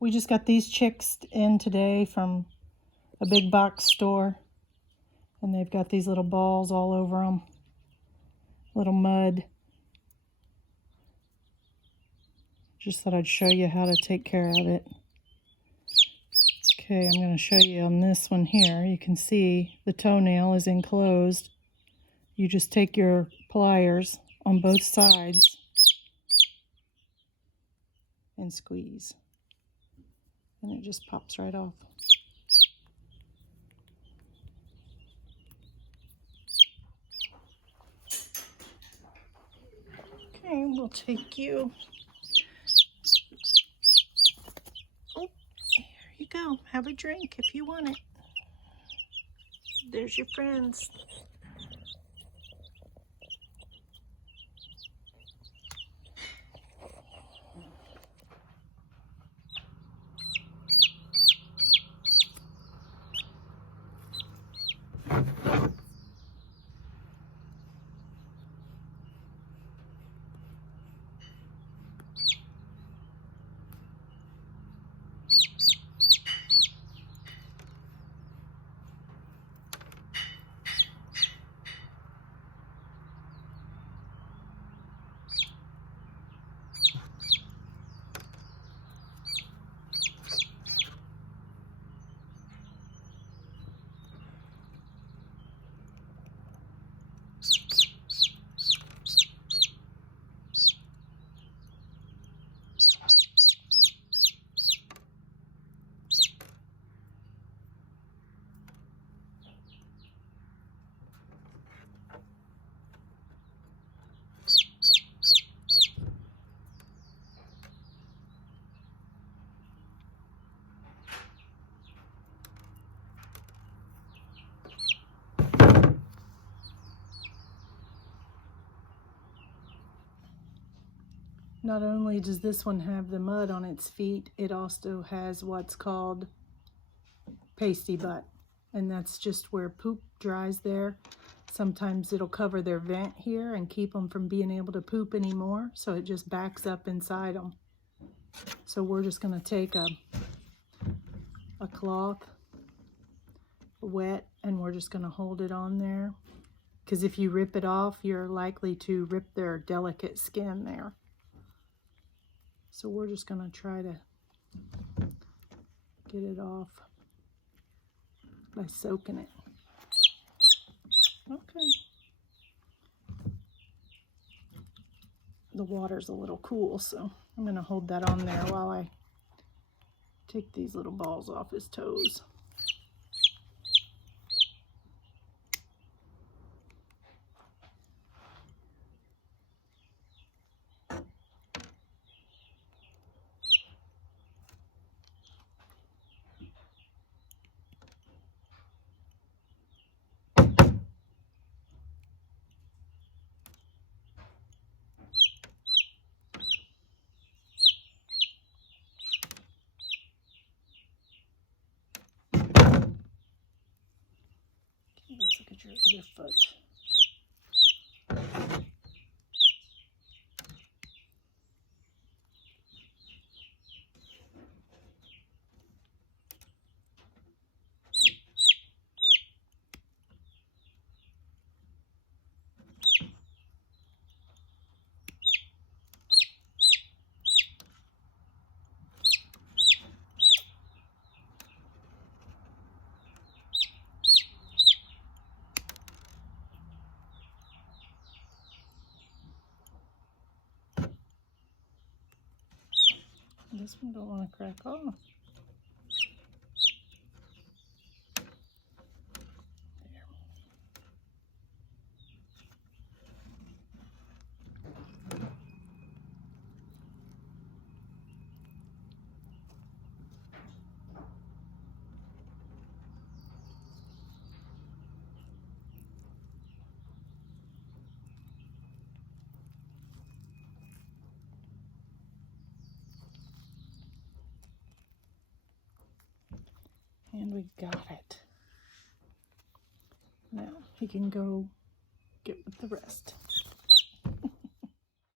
We just got these chicks in today from a big box store. And they've got these little balls all over them. Little mud. Just thought I'd show you how to take care of it. Okay, I'm going to show you on this one here. You can see the toenail is enclosed. You just take your pliers on both sides and squeeze. And it just pops right off. Okay, we'll take you. Oh, there you go. Have a drink if you want it. There's your friends. Not only does this one have the mud on its feet, it also has what's called Pasty-Butt. And that's just where poop dries there. Sometimes it'll cover their vent here and keep them from being able to poop anymore. So it just backs up inside them. So we're just going to take a cloth, wet, and we're just going to hold it on there. Because if you rip it off, you're likely to rip their delicate skin there. So we're just going to try to get it off by soaking it. Okay. The water's a little cool, so I'm going to hold that on there while I take these little balls off his toes. Let's look at your other foot. This one don't want to crack off. There. And we got it. Now he can go get with the rest.